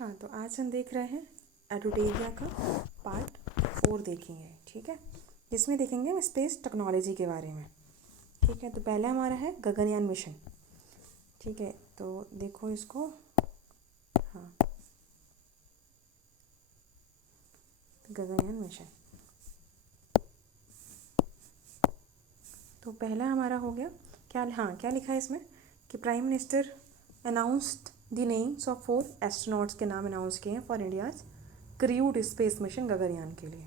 हाँ, तो आज हम देख रहे हैं एडुटेरिया का पार्ट 4 देखेंगे, ठीक है। इसमें देखेंगे हम स्पेस टेक्नोलॉजी के बारे में, ठीक है। तो पहला हमारा है गगनयान मिशन, ठीक है। तो देखो इसको, हाँ, गगनयान मिशन। तो पहला हमारा हो गया क्या, हाँ, क्या लिखा है इसमें कि prime minister announced the names of 4 astronauts के नाम अनाउंस किए हैं for India's crude space mission Gaganyaan के लिए,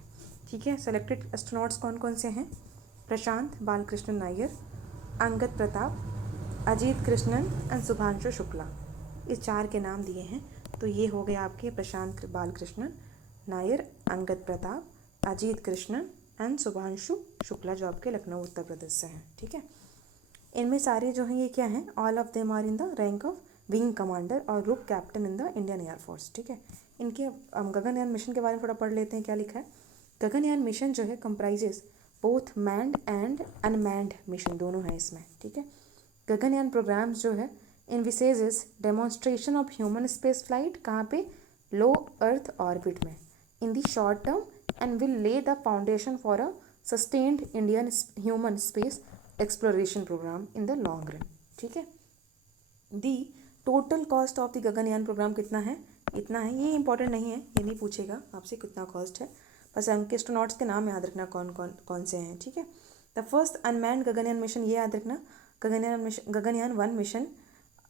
ठीक है। सेलेक्टेड एस्ट्रोनॉट्स कौन कौन से हैं? प्रशांत बालकृष्णन नायर, अंगद प्रताप, अजीत कृष्णन एंड शुभांशु शुक्ला, इस 4 के नाम दिए हैं। तो ये हो गए आपके प्रशांत बालकृष्णन नायर, अंगद प्रताप, अजीत कृष्णन एंड शुभांशु शुक्ला, जो आपके लखनऊ उत्तर प्रदेश से हैं, ठीक है। इनमें सारे जो हैं ये क्या हैं, all of them are in the rank of wing commander और group captain in the Indian air force, ठीक है। इनके हम गगनयान मिशन के बारे में थोड़ा पढ़ लेते हैं, क्या लिखा है। गगनयान मिशन जो है comprises both manned and unmanned mission, दोनों हैं इसमें, ठीक है। गगनयान प्रोग्राम्स जो है envisages demonstration of human space flight, कहाँ पे, लो अर्थ ऑर्बिट में, in the short term and will lay the foundation for a sustained Indian human space exploration programme in the long run, ठीक है। The total cost of the Gaganyaan programme कितना है, इतना है। ये इंपॉर्टेंट नहीं है, ये नहीं पूछेगा आपसे कितना कॉस्ट है, बस हमके एस्ट्रोनॉट्स के नाम याद रखना कौन कौन कौन से हैं, ठीक है। The first unmanned Gaganyaan mission, ये याद रखना, Gaganyaan 1 mission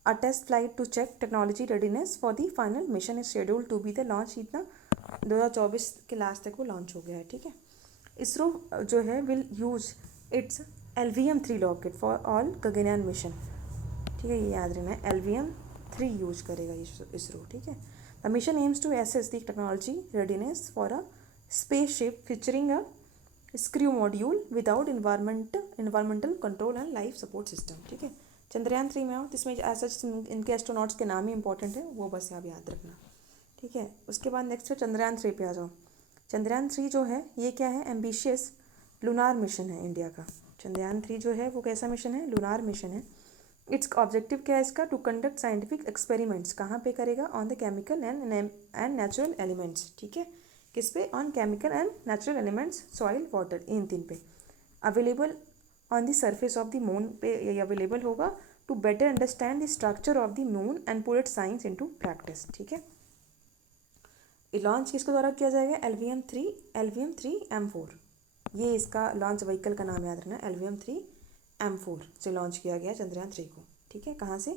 a test flight to check technology readiness for the final mission is scheduled to be the launch, इतना 2024 के लास्ट तक वो लॉन्च हो गया है, ठीक है। इसरो जो है will use it's LVM-3 rocket for all Gaganyaan mission, ठीक है, ये याद रखना है, LVM-3 यूज करेगा इसरो, ठीक है। The mission aims to assess the technology readiness for a spaceship featuring a screw module without environmental control and life support system, ठीक है। चंद्रयान 3 में आओ, तो इसमें ऐसा इनके एस्ट्रोनॉट्स के नाम ही इंपॉर्टेंट है, वो बस आप याद रखना, ठीक है। उसके बाद नेक्स्ट है चंद्रयान 3 पे आ जाओ। चंद्रयान 3 जो है ये क्या है, एम्बिशियस लूनार मिशन है इंडिया का। चंद्रयान 3 जो है वो कैसा मिशन है, लूनार मिशन है। इट्स ऑब्जेक्टिव क्या है इसका, टू कंडक्ट साइंटिफिक एक्सपेरिमेंट्स, कहाँ पे करेगा, on the chemical and natural elements, ठीक है। किस पे, on chemical and natural elements, soil water, in 3 पे। Available on the surface of the moon पे ये अवेलेबल होगा, to better understand the structure of the moon and put it science into practice, ठीक है। लॉन्च किसके द्वारा किया जाएगा, LVM-3 M4, ये इसका लॉन्च व्हीकल का नाम याद रखना, LVM-3 M4 से लॉन्च किया गया चंद्रयान 3 को, ठीक है। कहाँ से,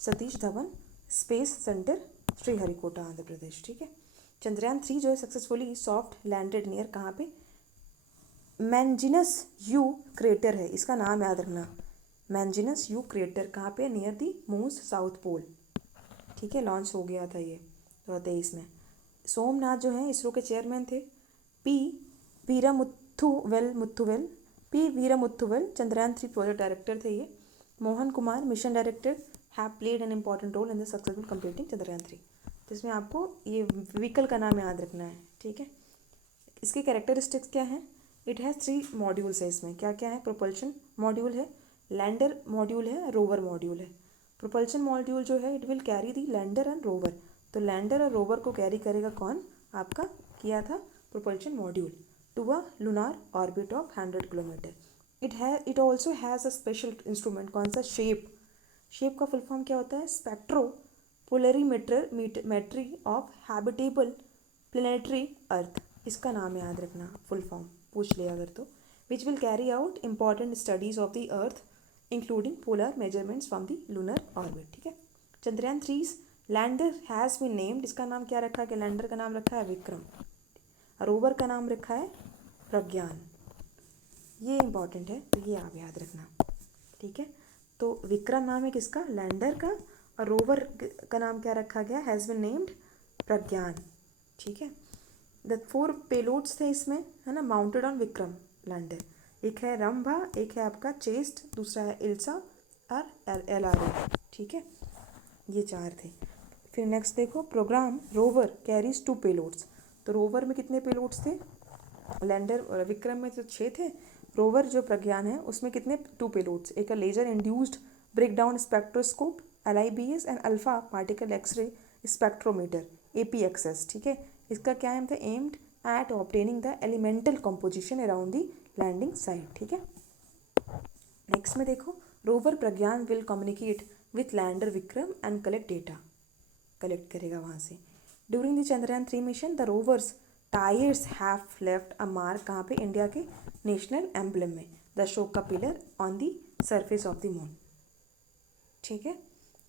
सतीश धवन स्पेस सेंटर, श्रीहरिकोटा, आंध्र प्रदेश, ठीक है। चंद्रयान 3 जो है सक्सेसफुली सॉफ्ट लैंडेड नियर, कहाँ पे, मैनजिनस यू क्रेटर है, इसका नाम याद रखना, मैनजिनस यू क्रेटर, कहाँ पे, near the moon's south pole, ठीक है। लॉन्च हो गया था ये 2023 में। सोमनाथ जो है इसरो के चेयरमैन थे। P Veeramuthuvel Chandrayaan 3 project director थे ये। Mohan Kumar mission director have played an important role in the successful completing Chandrayaan 3। तो इसमें आपको ये व्हीकल का नाम याद रखना है, ठीक है। इसके कैरेक्टरिस्टिक्स क्या हैं, इट हैज़ 3 मॉड्यूल्स है इसमें, क्या क्या है, प्रोपल्शन मॉड्यूल है, लैंडर मॉड्यूल है, रोवर मॉड्यूल है। प्रोपल्शन मॉड्यूल जो है it will carry the lander and rover, तो लैंडर और रोवर को कैरी करेगा कौन, आपका किया था propulsion module, to a lunar orbit of 100 kilometre. It also has a special instrument, कौन सा, शेप का फुल फॉर्म क्या होता है, spectro polarimetry of habitable planetary earth, इसका नाम याद रखना, फुल फॉर्म पूछ लिया अगर तो। Which will carry out important studies of the earth including polar measurements from the lunar orbit, ठीक है। Chandrayaan 3 lander has been named, इसका नाम क्या रखा है, कि लैंडर का नाम रखा है विक्रम, रोवर का नाम रखा है प्रज्ञान, ये इंपॉर्टेंट है, तो ये आप याद रखना, ठीक है। तो विक्रम नाम है किसका, लैंडर का, और रोवर का नाम क्या रखा गया, हैज़ बीन नेम्ड प्रज्ञान, ठीक है। द 4 पेलोड्स थे इसमें, है ना, माउंटेड ऑन विक्रम लैंडर, एक है रंभा, एक है आपका चेस्ट, दूसरा है इल्सा और LRO, ठीक है, ये 4 थे। फिर नेक्स्ट देखो, प्रोग्राम रोवर कैरीज 2 पेलोड्स, तो रोवर में कितने पेलोड्स थे, लैंडर और विक्रम में तो 6 थे, रोवर जो प्रज्ञान है उसमें कितने, 2 पेलोड्स, एक है laser induced breakdown spectroscope LIBS and alpha particle X ray spectrometer, APXS, ठीक है। इसका क्या एम था, aimed at obtaining the elemental composition around the landing site, ठीक है। नेक्स्ट में देखो, rover Pragyan will communicate with lander Vikram and collect data, collect करेगा वहाँ से। During the Chandrayaan 3 mission the rover's tyres have left a mark, कहाँ पे, इंडिया के नेशनल एम्बलम में, the Ashoka pillar on the surface of the moon, ठीक है।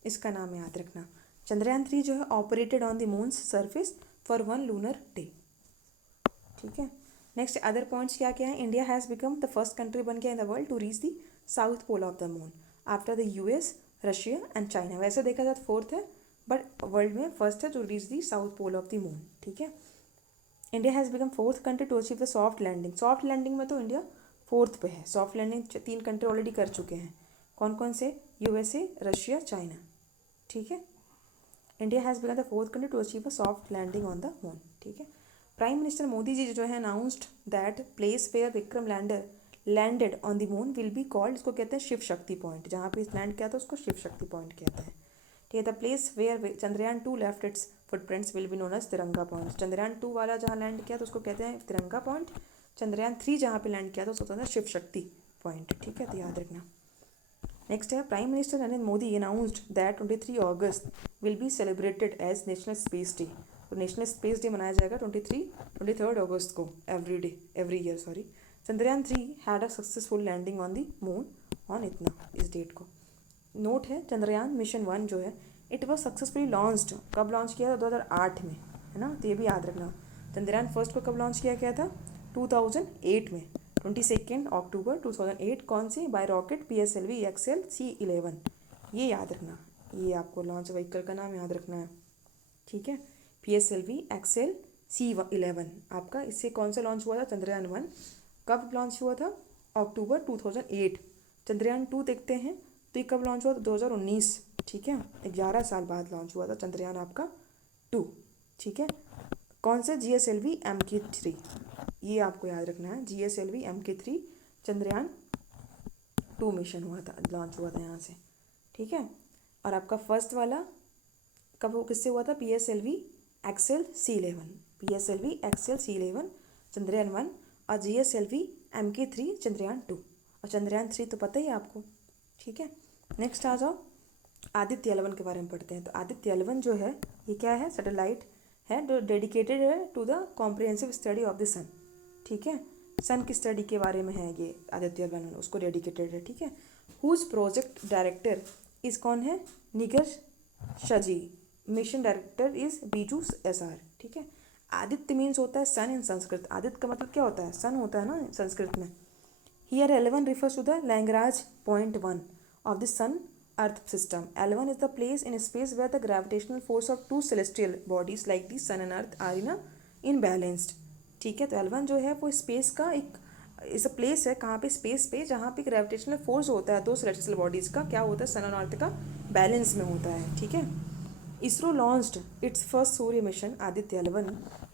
इसका नाम याद रखना। चंद्रयान 3 जो है operated on the moon's surface for 1 lunar day, ठीक है। नेक्स्ट अदर पॉइंट्स क्या क्या है, India has become the first country बन गया in the world to reach the south pole of the moon after the US, Russia and China. वैसे देखा जाए तो फोर्थ है, बट वर्ल्ड में फर्स्ट है to reach the south pole of the moon, ठीक है। India has become fourth country to achieve the soft landing. Soft landing में तो इंडिया फोर्थ पे है। सॉफ्ट लैंडिंग 3 कंट्री ऑलरेडी कर चुके हैं। कौन कौन से, USA, रशिया, चाइना, ठीक है। India has become the fourth country to achieve a soft landing on the moon, ठीक है। प्राइम मिनिस्टर मोदी जी जो है announced that place where Vikram lander landed on the moon will be called, इसको कहते हैं Shiv Shakti point, जहाँ पे लैंड किया था उसको शिव शक्ति पॉइंट कहते हैं, ठीक है। The place where Chandrayaan 2 left its footprints will be known as Tiranga point. Chandrayaan 2 वाला जहाँ लैंड किया तो उसको कहते हैं तिरंगा पॉइंट। चंद्रयान 3 जहाँ पे लैंड किया था उसको कहते हैं शिव शक्ति पॉइंट, ठीक है, तो याद रखना। नेक्स्ट है, prime minister Narendra Modi announced that 23 August will be celebrated as national space day. तो नेशनल स्पेस डे मनाया जाएगा 23 अगस्त को, every year sorry. Chandrayaan 3 had a successful landing on the moon on इतना, इस डेट को। नोट है, चंद्रयान मिशन 1 जो है इट वॉज सक्सेसफुली लॉन्च्ड, कब लॉन्च किया था, 2008 में, है ना, तो ये भी याद रखना। चंद्रयान फर्स्ट को कब लॉन्च किया गया था, 2008 में, 22 अक्टूबर 2008। कौन सी, by rocket PSLV XL C11, ये याद रखना, ये आपको लॉन्च व्हीकल का नाम याद रखना है, ठीक है। PSLV XL C11 आपका, इससे कौन सा लॉन्च हुआ था, चंद्रयान 1 कब लॉन्च हुआ था, अक्टूबर 2008। चंद्रयान 2 देखते हैं तो ये कब लॉन्च हुआ था, 2019, ठीक है, 11 साल बाद लॉन्च हुआ था चंद्रयान आपका 2, ठीक है। कौन से, GSLV MK3, ये आपको याद रखना है, GSLV MK3 चंद्रयान 2 मिशन हुआ था, लॉन्च हुआ था यहाँ से, ठीक है। और आपका फर्स्ट वाला कब वो किससे हुआ था, PSLV XL C11, PSLV XL C11 Chandrayaan 1, और GSLV MK3 चंद्रयान 2, और चंद्रयान 3 तो पता ही है आपको, ठीक है। नेक्स्ट आ जाओ, आदित्य 11 के बारे में पढ़ते हैं। तो आदित्य 11 जो है ये क्या है, सैटेलाइट है जो डेडिकेटेड है to the comprehensive study of the sun, ठीक है। सन की स्टडी के बारे में है ये आदित्य 11, उसको डेडिकेटेड है, ठीक है। हुज प्रोजेक्ट डायरेक्टर इस कौन है, Nigar Shaji. Mission director is Biju SR, ठीक है। आदित्य मीन्स होता है सन इन संस्कृत। आदित्य का मतलब क्या होता है, सन होता है ना संस्कृत में। Here L1 refers to the Lagrange point 1 of the Sun Earth system. L1 is the place in space where the gravitational force of two celestial bodies like the Sun and Earth are in balanced. ठीक है, तो L1 जो है वो space का एक इस place है, कहाँ पे, स्पेस पे, जहाँ पे ग्रेविटेशनल फोर्स होता है दो सेलेस्टियल बॉडीज़ का, क्या होता है, सन और अर्थ का बैलेंस में होता है, ठीक है। ISRO launched it's first Surya mission Aditya 11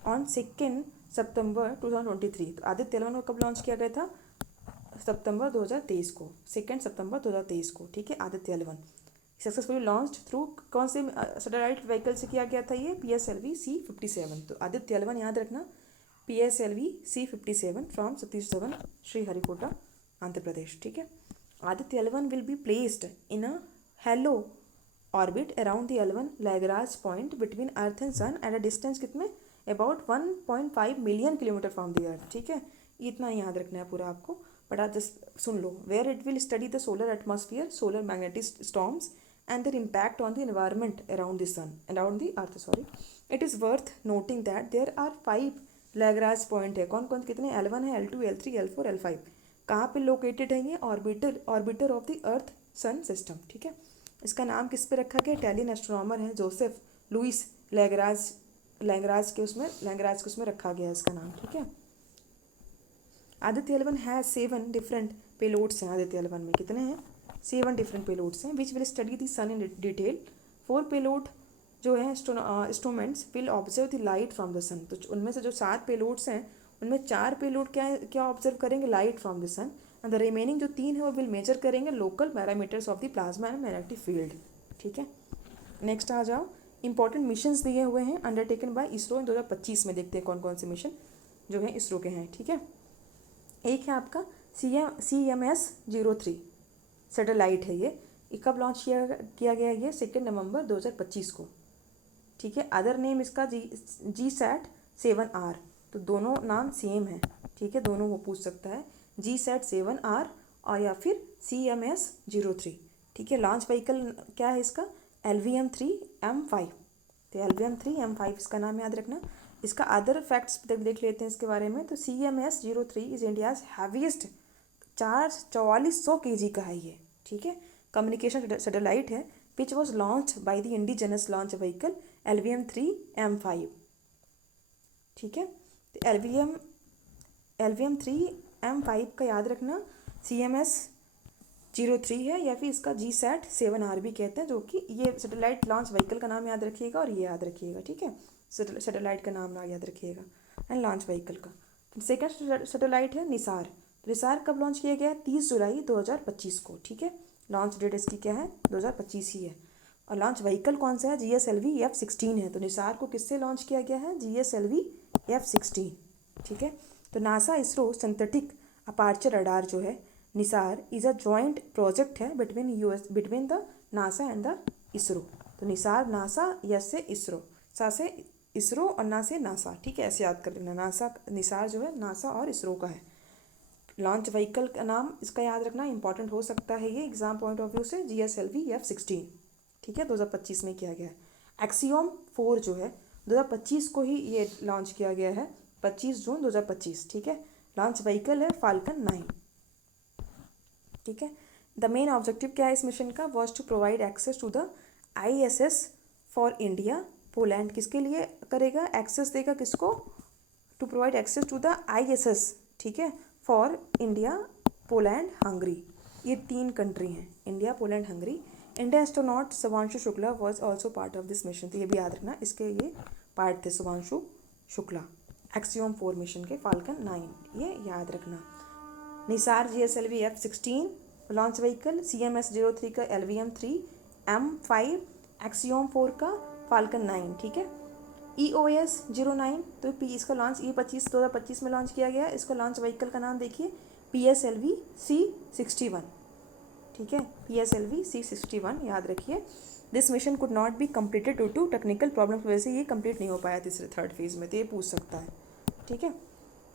on 2 सितंबर 2023। तो आदित्य 11 को कब लॉन्च किया गया था, सितंबर 2023 को, 2 सितंबर 2023 को, ठीक है। आदित्य 11 सक्सेसफुली लॉन्च थ्रू कौन से सैटेलाइट व्हीकल से किया गया था, ये PSLV C57। तो आदित्य 11 याद रखना, PSLV C57 from Satish Dhawan Sriharikota Andhra Pradesh, ठीक है। Aditya 11 will be placed in a halo orbit around the 11 Lagrange point between earth and sun at a distance कितने, about 1.5 million kilometre from the earth, ठीक है। इतना याद रखना है पूरा आपको, बट आप जस्ट सुन लो। Where it will study the solar atmosphere, solar magnetic storms and their impact on the environment around the sun, around the earth sorry. It is worth noting that there are 5 Lagrange point है। कौन कौन कितने, L1 है, L2, L3, L4, L5। कहाँ पे located है ये, orbiter of the earth sun system, ठीक है। इसका नाम किस पे रखा गया, इटालियन एस्ट्रोनॉमर है जोसेफ लुइस लैग्रांज के उसमें रखा गया है इसका नाम, ठीक है। आदित्य 11 हैज़ 7 डिफरेंट पेलोड्स हैं। आदित्य 11 में कितने हैं, 7 डिफरेंट पेलोड्स हैं which will study the sun in detail. 4 payload जो है instruments will observe the light from the sun. तो उनमें से जो 7 पेलोड्स हैं उनमें 4 पेलोड क्या ऑब्जर्व करेंगे, light from the sun, and the remaining जो 3 है वो विल मेजर करेंगे local parameters of the plasma and magnetic field, ठीक है। नेक्स्ट आ जाओ, इंपॉर्टेंट मिशंस दिए हुए हैं अंडरटेकन बाय इसरो 2025 में। देखते हैं कौन कौन से मिशन जो है इसरो के हैं, ठीक है। एक है आपका CMS-03 सैटेलाइट है ये कब लॉन्च किया गया ये 2 नवंबर 2025 को, ठीक है। अदर नेम इसका GSAT-7R, तो दोनों नाम सेम है, ठीक है, दोनों वो पूछ सकता है, GSAT-7R और या फिर CMS-03, ठीक है। लॉन्च व्हीकल क्या है इसका LVM-3M5, तो LVM-3M5 इसका नाम याद रखना। इसका अदर फैक्ट्स देख लेते हैं इसके बारे में। तो CMS-03 is India's heaviest 4400 kg का है ये, ठीक है। कम्युनिकेशन सैटेलाइट है which was launch by the indigenous launch vehicle LVM-3M5, ठीक है। तो LVM-3M5 का याद रखना CMS-03 है या फिर इसका GSAT-7R भी कहते हैं, जो कि ये सैटेलाइट लॉन्च व्हीकल का नाम याद रखिएगा और ये याद रखिएगा, ठीक है। सैटेलाइट का नाम याद रखिएगा एंड लॉन्च व्हीकल का। सेकेंड सैटेलाइट है निसार। निसार कब लॉन्च किया गया 30 जुलाई 2025 को, ठीक है। लॉन्च डेट इसकी क्या है 2025 ही है। और लॉन्च व्हीकल कौन सा है GSLV-F16 है। तो निसार को किससे लॉन्च किया गया है GSLV-F16, ठीक है। तो NASA ISRO synthetic aperture radar जो है NISAR is a joint project है between the NASA and the ISRO. तो निसार नासा यस से इसरो, सा से इसरो और ना से नासा, ठीक है, ऐसे याद कर लेना। नासा निसार जो है नासा और इसरो का है। लॉन्च व्हीकल का नाम इसका याद रखना इंपॉर्टेंट हो सकता है ये एग्जाम पॉइंट ऑफ व्यू से GSLV-F16, ठीक है, 2025 में किया गया है। एक्सियोम 4 जो है 2025 को ही ये लॉन्च किया गया है, 25 जून 2025, ठीक है। लॉन्च व्हीकल है फाल्कन 9, ठीक है। द मेन ऑब्जेक्टिव क्या है इस मिशन का was to provide access to the ISS for India Poland. किसके लिए करेगा एक्सेस देगा किसको to provide access to the ISS, ठीक है, फॉर इंडिया पोलैंड हंगरी। ये 3 कंट्री हैं India Poland Hungary. India astronaut Shubhanshu Shukla was also part of this mission, तो ये भी याद रखना इसके ये पार्ट थे शुभांशु शुक्ला एक्सियोम 4 मिशन के फाल्कन 9, ये याद रखना। Nisar GSLV-F16 launch vehicle CMS-03 का LVM-3M5 एक्सियोम 4 का फाल्कन 9, ठीक है। EOS-09 तो इसका लॉन्च E25 2025 में लॉन्च किया गया। इसका लॉन्च व्हीकल का नाम देखिए PSLV-C61, ठीक है, PSLV-C61 याद रखिए। This mission could not be completed due to technical problem की वजह से ये कंप्लीट नहीं हो पाया तीसरे थर्ड फेज में, तो ये पूछ सकता है, ठीक है।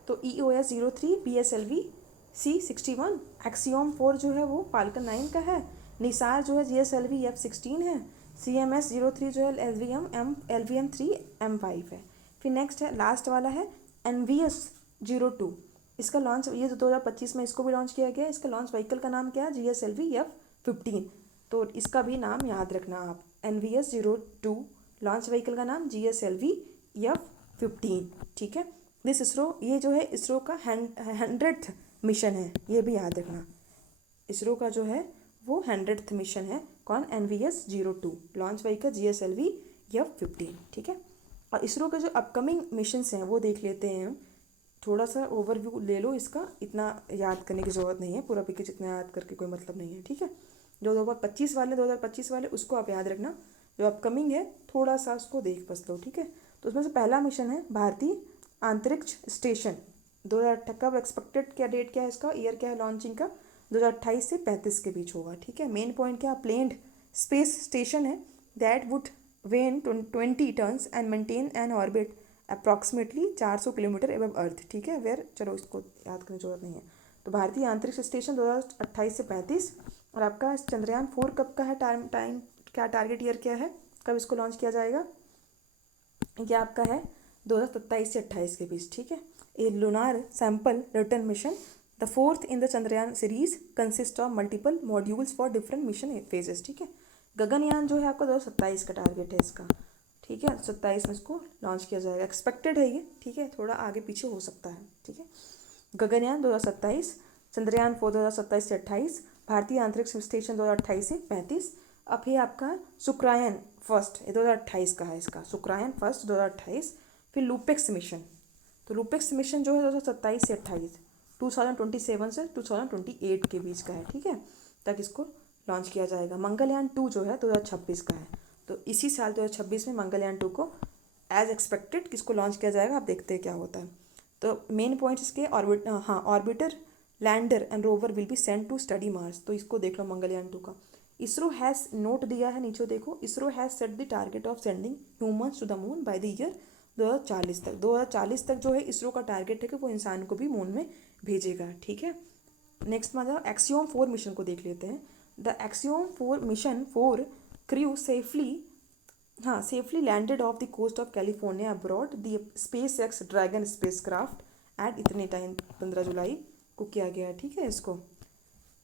तो EOS-03 PSLV-C61 एक्सियोम 4 जो है वो फाल्कन 9 का है। निसार जो है GSLV-F16 है। CMS-03 जो है LVM-3M5 है। फिर नेक्स्ट है लास्ट वाला है NVS-02। इसका लॉन्च ये 2025 में इसको भी लॉन्च किया गया। इसका लॉन्च व्हीकल का नाम क्या है GSLV-F15, तो इसका भी नाम याद रखना आप। NVS-02 लॉन्च व्हीकल का नाम GSLV-F15, ठीक है। दिस इसरो ये जो है इसरो का 100th मिशन है, ये भी याद रखना। इसरो का जो है वो 100th मिशन है कौन NVS-02 लॉन्च व्हीकल GSLV-F15, ठीक है। और इसरो के जो अपकमिंग मिशंस हैं वो देख लेते हैं। थोड़ा सा ओवरव्यू ले लो इसका, इतना याद करने की ज़रूरत नहीं है, पूरा पैकेज इतना याद करके कोई मतलब नहीं है, ठीक है। जो 2025 वाले उसको आप याद रखना, जो अपकमिंग है थोड़ा सा उसको देख बस लो, ठीक है। तो उसमें से पहला मिशन है भारतीय अंतरिक्ष स्टेशन 2018 कब एक्सपेक्टेड, क्या डेट क्या है इसका, ईयर क्या है लॉन्चिंग का 2028 से 35 के बीच होगा, ठीक है। मेन पॉइंट क्या प्लेन्ड स्पेस स्टेशन है that would weigh 20 tons and maintain an orbit approximately 400 kilometre above earth, ठीक है। वेयर चलो इसको याद करने की जरूरत नहीं है। तो भारतीय अंतरिक्ष स्टेशन 2028 से 35। और आपका चंद्रयान 4 कब का है, टाइम क्या टारगेट ईयर क्या है, कब इसको लॉन्च किया जाएगा, ये आपका है 2027 से 28 के बीच, ठीक है। A lunar sample return mission the 4th in the Chandrayaan series consist of multiple modules for different mission phases, ठीक है। गगनयान जो है आपका 2027 का टारगेट है इसका, ठीक है। 27 में इसको लॉन्च किया जाएगा, एक्सपेक्टेड है ये, ठीक है, थोड़ा आगे पीछे हो सकता है, ठीक है। गगनयान 2027, चंद्रयान 4 2027 से 28, भारतीय अंतरिक्ष स्टेशन 2028 से 35। अब ये आपका शुक्रायन फर्स्ट 2028 का है इसका, शुक्रायन फर्स्ट 2028। फिर लूपेक्स मिशन, तो लूपेक्स मिशन जो है 2027 से 28, 2027 से 2028 के बीच का है, ठीक है, तक इसको लॉन्च किया जाएगा। मंगलयान 2 जो है 2026 का है। तो इसी साल 2026 में मंगलयान 2 को एज एक्सपेक्टेड किसको लॉन्च किया जाएगा, आप देखते हैं क्या होता है। तो मेन पॉइंट्स इसके orbiter, lander and rover will be send to study Mars. तो इसको देख लो मंगलयान 2 का। इसरो हैज़ नोट दिया है नीचे देखो, ISRO has set the target of sending humans to the moon by the year 2040 तक। 2040 तक जो है इसरो का टारगेट है कि वो इंसान को भी मून में भेजेगा, ठीक है। नेक्स्ट मतलब एक्सियोम 4 मिशन को देख लेते हैं। The Axiom 4 mission 4 crew safely landed off the coast of California abroad the SpaceX Dragon spacecraft at इतने टाइम 15 जुलाई को किया गया है, ठीक है। इसको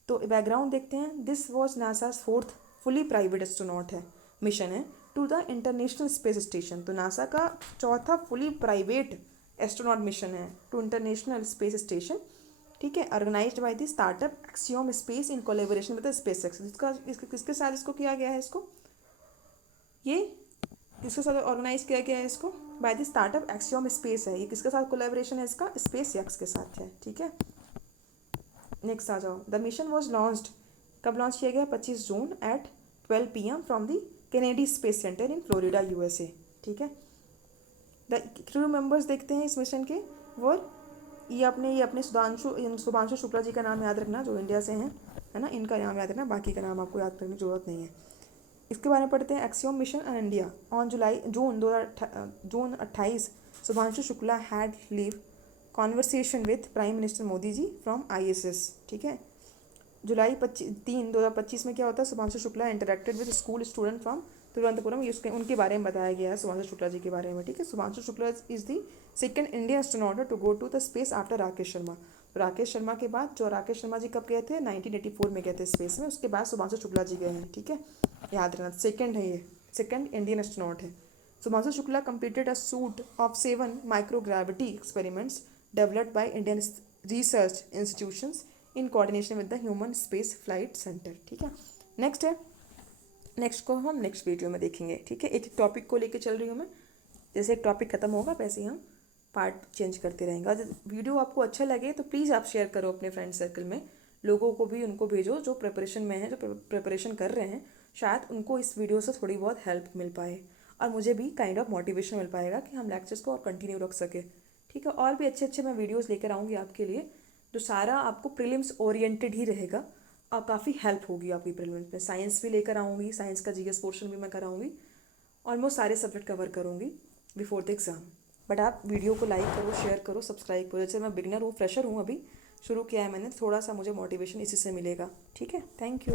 तो बैकग्राउंड देखते हैं। This was NASA's 4th fully private astronaut है मिशन है to the international space station. तो नासा का चौथा फुली प्राइवेट एस्ट्रोनॉट मिशन है टू इंटरनेशनल स्पेस स्टेशन, ठीक है। Organised by the startup Axiom space in collaboration with SpaceX। किसके साथ इसको किया गया है, इसको ये किसके साथ ऑर्गेनाइज किया गया है, इसको bye the startup Axiom space है। ये किसके साथ कोलेबोरेशन है, इसका SpaceX के साथ है, ठीक है। नेक्स्ट आ जाओ। द मिशन वॉज लॉन्च्ड, कब लॉन्च किया गया, 25 June at 12 PM from the Kennedy Space Center in Florida USA, ठीक है। द क्रू मेंबर्स देखते हैं इस मिशन के। वो ये अपने सुधांशु शुक्ला जी का नाम याद रखना, जो इंडिया से हैं, है ना, इनका नाम याद रखना, बाकी का नाम आपको याद करने की जरूरत नहीं है। इसके बारे में पढ़ते हैं। Axiom mission and India on June 28 Sudhanshu Shukla had leave conversation with prime minister Modi ji from ISS, ठीक है। जुलाई 3, 2025 में क्या होता है, Sudhanshu Shukla interacted with school student from Thiruvananthapuram. उसके उनके बारे में बताया गया है सुधांशु शुक्ला जी के बारे में, ठीक है। Sudhanshu Shukla is the second Indian astronaut to go to the space after Rakesh Sharma. तो राकेश शर्मा के बाद, जो राकेश शर्मा जी कब गए थे, 1984 में गए थे स्पेस में, उसके बाद सुधांशु शुक्ला जी गए हैं, ठीक है। याद रखना, सेकंड है, ये सेकंड इंडियन एस्ट्रोनॉट है। Sudhanshu Shukla completed a suit of 7 microgravity experiments developed by Indian research institutions in coordination with the human space flight centre, ठीक है। नेक्स्ट है, नेक्स्ट को हम नेक्स्ट वीडियो में देखेंगे, ठीक है। एक टॉपिक को लेके चल रही हूँ मैं, जैसे एक टॉपिक खत्म होगा वैसे ही हम पार्ट चेंज करते रहेंगे। और वीडियो आपको अच्छा लगे तो प्लीज़ आप शेयर करो अपने फ्रेंड सर्कल में, लोगों को भी उनको भेजो जो प्रिपरेशन में है, जो प्रिपरेशन कर रहे हैं, शायद उनको इस वीडियो से थोड़ी बहुत हेल्प मिल पाए और मुझे भी काइंड ऑफ मोटिवेशन मिल पाएगा कि हम लेक्चर्स को और कंटिन्यू रख सके, ठीक है। और भी अच्छे अच्छे मैं वीडियोज़ लेकर आऊँगी आपके लिए, जो सारा आपको प्रीलिम्स ओरिएंटेड ही रहेगा और काफ़ी हेल्प होगी आपकी प्रीलिम्स में। साइंस भी लेकर आऊँगी, साइंस का GS पोर्शन भी मैं कराऊँगी, ऑलमोस्ट सारे सब्जेक्ट कवर करूँगी बिफोर द एग्ज़ाम। बट आप वीडियो को लाइक करो, शेयर करो, सब्सक्राइब करो। जैसे मैं बिगनर हूँ, फ्रेशर हूँ, अभी शुरू किया है मैंने, थोड़ा सा मुझे मोटिवेशन इसी से मिलेगा, ठीक है। Thank you.